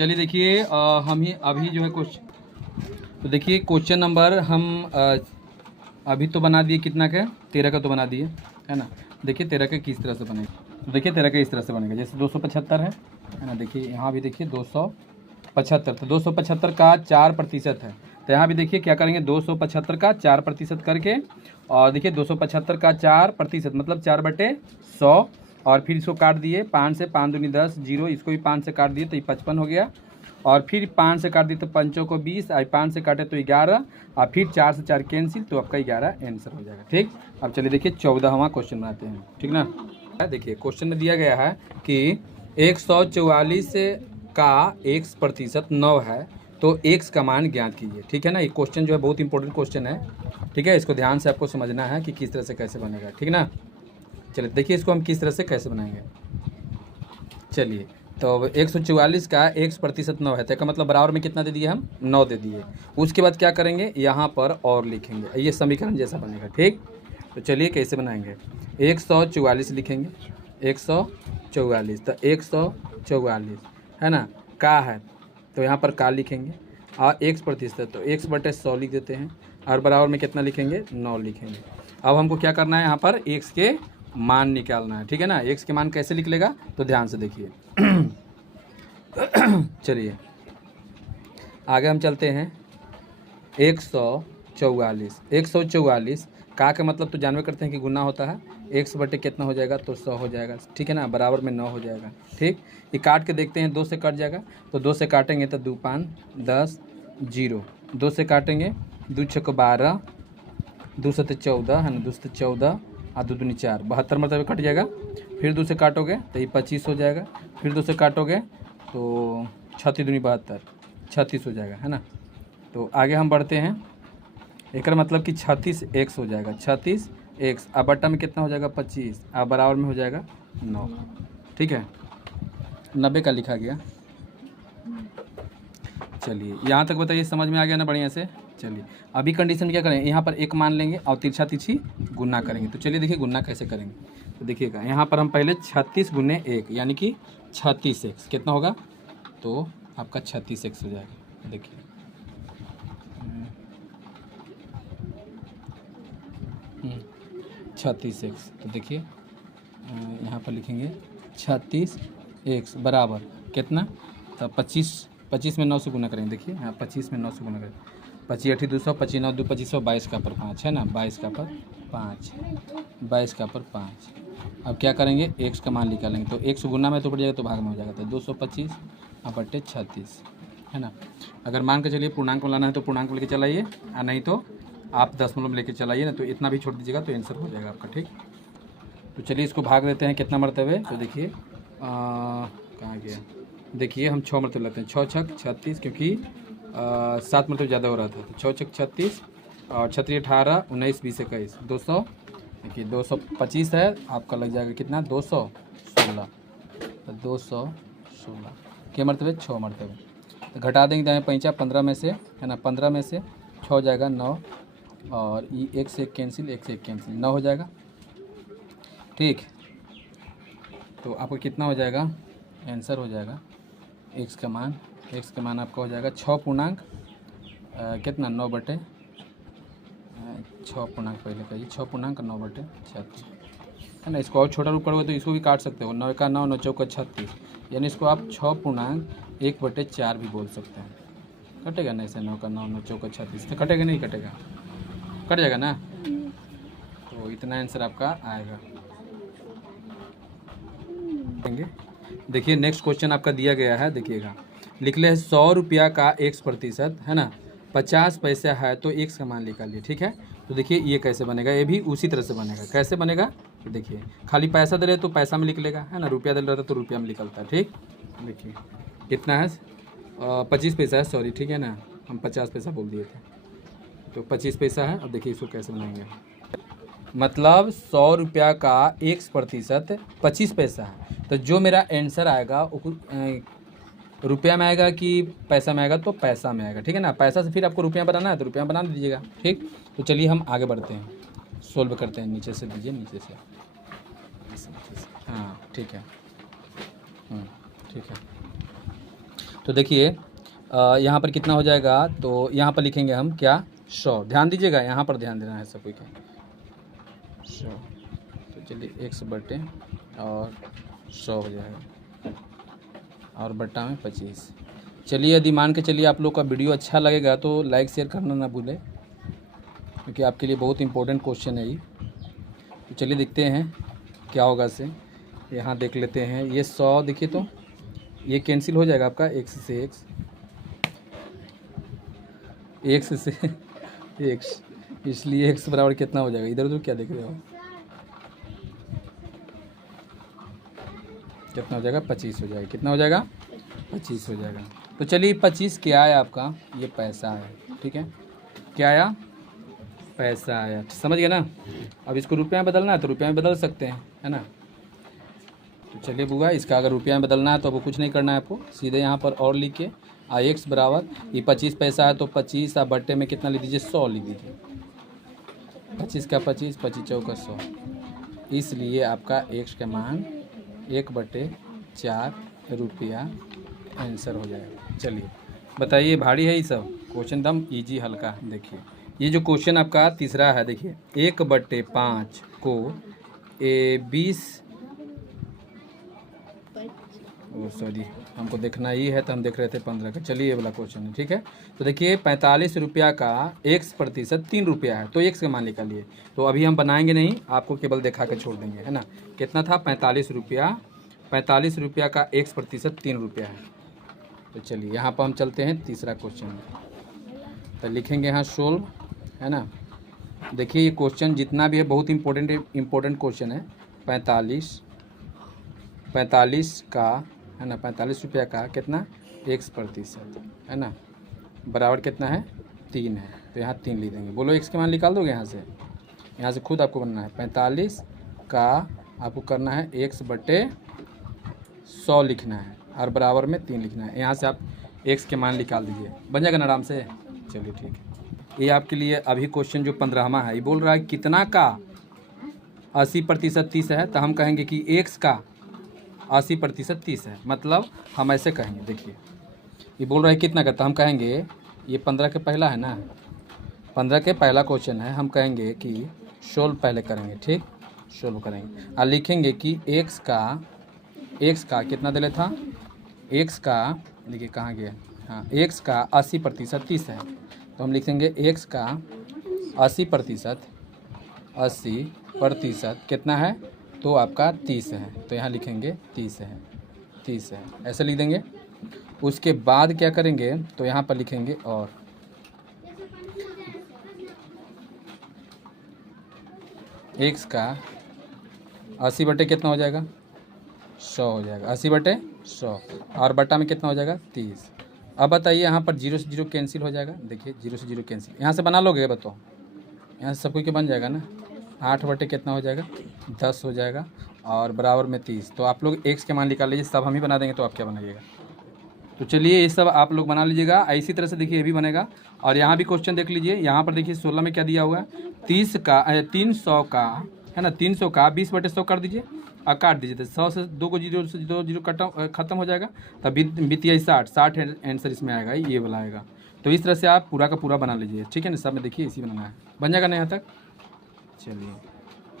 चलिए देखिए हम ही अभी जो है क्वेश्चन, तो देखिए क्वेश्चन नंबर हम अभी तो बना दिए कितना का, 13 का तो बना दिए है ना। देखिए 13 का किस तरह से बनेगा, तो देखिए 13 का इस तरह से बनेगा, जैसे 275 है ना। देखिए यहाँ भी देखिए 275, तो 275 का 4% है, तो यहाँ भी देखिए क्या करेंगे 275 का 4% करके, और देखिए 275 का 4% मतलब 4/100, और फिर इसको काट दिए 5 से, 5 दूनी 10, 0, इसको भी 5 से काट दिए तो ये 55 हो गया, और फिर 5 से काट दिए तो 5 को 20, और 5 से काटे तो 11, और फिर 4 से 4 कैंसिल, तो आपका 11 आंसर हो जाएगा। ठीक, अब चलिए देखिए 14वां क्वेश्चन बनाते हैं, ठीक ना। देखिए क्वेश्चन में दिया गया है कि 144 का x% 9 है, तो x का मान ज्ञात कीजिए। ठीक है ना, ये क्वेश्चन जो है बहुत इंपॉर्टेंट क्वेश्चन है। ठीक है, इसको ध्यान से आपको समझना है कि किस तरह से कैसे बनेगा, ठीक ना। चलिए देखिए इसको हम किस तरह से कैसे बनाएंगे। चलिए, तो 144 का x% 9 है, तो का मतलब बराबर में कितना दे दिए हम, 9 दे दिए। उसके बाद क्या करेंगे, यहाँ पर और लिखेंगे, ये समीकरण जैसा बनेगा। ठीक, तो चलिए कैसे बनाएंगे, 144 लिखेंगे, 144, तो 144 है ना, का है तो यहाँ पर का लिखेंगे, और x%, तो x/100 लिख देते हैं, और बराबर में कितना लिखेंगे, 9 लिखेंगे। अब हमको क्या करना है, यहाँ पर x के मान निकालना है। ठीक है ना, x के मान कैसे निकलेगा, तो ध्यान से देखिए। चलिए आगे हम चलते हैं। 144 का मतलब तो जानवे करते हैं कि गुना होता है, x/, कितना हो जाएगा, तो 100 हो जाएगा। ठीक है ना, बराबर में 9 हो जाएगा। ठीक, ये काट के देखते हैं, 2 से कट जाएगा, तो 2 से काटेंगे तो 2 5 10, 0, 2 से काटेंगे 2 6 12, 2 7 14 है ना, 2 7 14, और 2 दूनी 4, 72 मतलब कट जाएगा। फिर 2 से काटोगे तो ये 25 हो जाएगा, फिर 2 से काटोगे तो 36 दूनी 72, 36 हो जाएगा, है ना। तो आगे हम बढ़ते हैं, एक मतलब कि 36 x हो जाएगा, 36 x, अब बट्टा में कितना हो जाएगा, 25, अब बराबर में हो जाएगा 9। ठीक है, 90 का लिखा गया। चलिए यहाँ तक बताइए, समझ में आ गया ना बढ़िया से। चलिए अभी कंडीशन क्या करें, यहाँ पर एक मान लेंगे और तिरछा तिरछी गुना करेंगे। तो चलिए देखिए गुना कैसे करेंगे, तो देखिएगा यहाँ पर हम पहले 36 गुने 1 यानी कि 36x कितना होगा, तो आपका 36x हो जाएगा। देखिए 36x, तो देखिए यहाँ पर लिखेंगे 36x बराबर कितना, तो 25 में 9 से गुना करेंगे। देखिए यहाँ 25 में 9 से गुना करेंगे, 25 8 200, 25 9 2 2500, 22 का पर 5 है ना, 22 का पर 5, 22 का पर 5। अब क्या करेंगे, x का मान निकालेंगे, तो 1 से गुना में तो बढ़ जाएगा, तो भाग में हो जाएगा, तो 225 बटे 36 है ना। अगर मान के चलिए पूर्णांक में लाना है तो पूर्णांक लेके चलाइए, और नहीं तो आप दशमलव में लेके चलाइए ना, तो इतना भी छोड़ दीजिएगा तो आंसर हो जाएगा आपका। ठीक, तो चलिए इसको भाग देते हैं कितना मरतबे, तो देखिए कहाँ गया, देखिए हम 6 मरतबे लेते हैं, 6 छक 36, क्योंकि 7 मरतबे ज़्यादा हो रहा था, तो 6 छक 36, और 36 18 19 20 21 200, देखिए 225 है, आपका लग जाएगा कितना, 216, तो 216 के मरतबे, 6 मरतबे, तो घटा देंगे दाएँ पैंचा 15 में से है ना, 15 में से 6 हो जाएगा 9, और ये 1 से 1 कैंसिल, 1 से 1 कैंसिल, 9 हो जाएगा। ठीक, तो आपको कितना हो जाएगा, आंसर हो जाएगा x का मान आपका हो जाएगा 6 पूर्णांक कितना, 9/6 पूर्णांक, पहले कहिए 6 पूर्णांक 9/36 है ना। इसको और छोटा रूप करोगे तो इसको भी काट सकते हो, 9 का 9, 9 चौका 36, यानी इसको आप 6 पूर्णांक 1/4 भी बोल सकते हैं। कटेगा ना ऐसे, 9 का 9, 9 चौका 36, तो कटेगा नहीं, कटेगा, कट जाएगा ना, तो इतना आंसर आपका आएगा। देखिए नेक्स्ट क्वेश्चन आपका दिया गया है, देखिएगा लिख ले 100 रुपया का x% है ना, 50 पैसा है, तो x का मान निकालिए। ठीक है, तो देखिए ये कैसे बनेगा, ये भी उसी तरह से बनेगा। कैसे बनेगा, तो देखिए खाली पैसा दे रहे तो पैसा में लिख लेगा है ना, रुपया दे रहा तो रुपया में निकलता है। ठीक, देखिए कितना है, 25 पैसा है, सॉरी, ठीक है ना, हम 50 पैसा बोल दिए थे, तो 25 पैसा है। अब देखिए इसको कैसे बनाएंगे, मतलब 100 रुपया का x% 25 पैसा है, तो जो मेरा आंसर आएगा रुपया में आएगा कि पैसा में आएगा, तो पैसा में आएगा। ठीक है ना, पैसा से फिर आपको रुपया बनाना है तो रुपया बना दीजिएगा। ठीक, तो चलिए हम आगे बढ़ते हैं, सोल्व करते हैं, नीचे से दीजिए, नीचे से, हाँ ठीक है, ठीक है। तो देखिए यहाँ पर कितना हो जाएगा, तो यहाँ पर लिखेंगे हम क्या, 100। ध्यान दीजिएगा, यहाँ पर ध्यान देना है सब कोई का, 100। तो चलिए 100 बटे और 100 हो जाएगा और बट्टा में 25। चलिए यदि मान के चलिए आप लोग का वीडियो अच्छा लगेगा तो लाइक शेयर करना ना भूलें, क्योंकि आपके लिए बहुत इंपॉर्टेंट क्वेश्चन है ये। तो चलिए देखते हैं क्या होगा इससे। यहाँ देख लेते हैं, ये 100 देखिए तो ये कैंसिल हो जाएगा आपका, x से x, इसलिए x बराबर कितना हो जाएगा, इधर उधर क्या देख रहे हो, कितना हो जाएगा, 25 हो जाएगा। कितना हो जाएगा, 25 हो जाएगा। तो चलिए 25 क्या आया आपका, ये पैसा है, ठीक है, क्या आया, पैसा आया, समझ गए ना। अब इसको रुपये में बदलना है तो रुपये में बदल सकते हैं, है ना। तो चलिए बुआ, इसका अगर रुपये में बदलना है तो अब कुछ नहीं करना है आपको, सीधे यहाँ पर और लिख के x बराबर, ये 25 पैसा है तो 25 आप बट्टे में कितना लिख दीजिए, 100 लिख दीजिए। 25 का 25, 25 चौका 100, इसलिए आपका x का मान 1/4 रुपया आंसर हो जाएगा। चलिए बताइए, भारी है ये सब क्वेश्चन, दम ईजी हल्का। देखिए ये जो क्वेश्चन आपका तीसरा है, देखिए 1/5 को 20, सॉरी हमको देखना ही है तो हम देख रहे थे 15 का। चलिए ये वाला क्वेश्चन है, ठीक है। तो देखिए 45 रुपया का x% 3 रुपया है, तो x का मान निकालिए। तो अभी हम बनाएंगे नहीं, आपको केवल दिखा के छोड़ देंगे, है ना। कितना था, 45 रुपया, 45 रुपया का x% 3 रुपया है। तो चलिए यहाँ पर हम चलते हैं तीसरा क्वेश्चन, तो लिखेंगे यहाँ सोल्व, है ना। देखिए ये क्वेश्चन जितना भी है बहुत इम्पोर्टेंट क्वेश्चन है। 45 का, है ना, 45 रुपया का कितना, x%, है ना, बराबर कितना है, 3 है। तो यहाँ 3 लिख देंगे। बोलो x के मान निकाल दोगे, यहाँ से खुद आपको बनना है। 45 का आपको करना है x/100 लिखना है और बराबर में 3 लिखना है। यहाँ से आप x के मान निकाल दीजिए, बन जाएगा ना आराम से। चलिए ठीक है, ये आपके लिए अभी क्वेश्चन जो 15वां है, ये बोल रहा है कितना का 80% 30 है। तो हम कहेंगे कि x का 80% 30 है, मतलब हम ऐसे कहेंगे। देखिए ये बोल रहा है कितना का, तो हम कहेंगे ये 15 के पहला है ना, 15 के पहला क्वेश्चन है, हम कहेंगे कि सोल्व पहले करेंगे, ठीक, सोल्व करेंगे और लिखेंगे कि x का कितना दिले था, x का, देखिए कहाँ गया, हाँ, x का 80% 30 है। तो हम लिखेंगे x का 80% कितना है, तो आपका 30 है। तो यहाँ लिखेंगे 30 है, ऐसे लिख देंगे। उसके बाद क्या करेंगे, तो यहाँ पर लिखेंगे और x का 80 बटे कितना हो जाएगा, 100 हो जाएगा, 80/100 और बटा में कितना हो जाएगा, 30। अब बताइए यहाँ पर 0 से 0 कैंसिल हो जाएगा। देखिए 0 से 0 कैंसिल, यहाँ से बना लोगे, बताओ, यहाँ से सब कोई के बन जाएगा ना। 8 बटे कितना हो जाएगा, 10 हो जाएगा और बराबर में 30। तो आप लोग x के मान निकाल लीजिए, सब हम ही बना देंगे, तो आप क्या बनाइएगा। तो चलिए ये सब आप लोग बना लीजिएगा। इसी तरह से देखिए ये भी बनेगा। और यहाँ भी क्वेश्चन देख लीजिए, यहाँ पर देखिए 16 में क्या दिया हुआ है, 300 का, है ना, 300 का 20/100 कर दीजिए और काट दीजिए। तो 100 से 2 को 0 से 0 खत्म हो जाएगा, तब बीतिया 60 आंसर इसमें आएगा, ये वाला आएगा। तो इस तरह से आप पूरा का पूरा बना लीजिए, ठीक है ना। सब में देखिए इसी बनाना है, बन जाएगा ना यहाँ तक। चलिए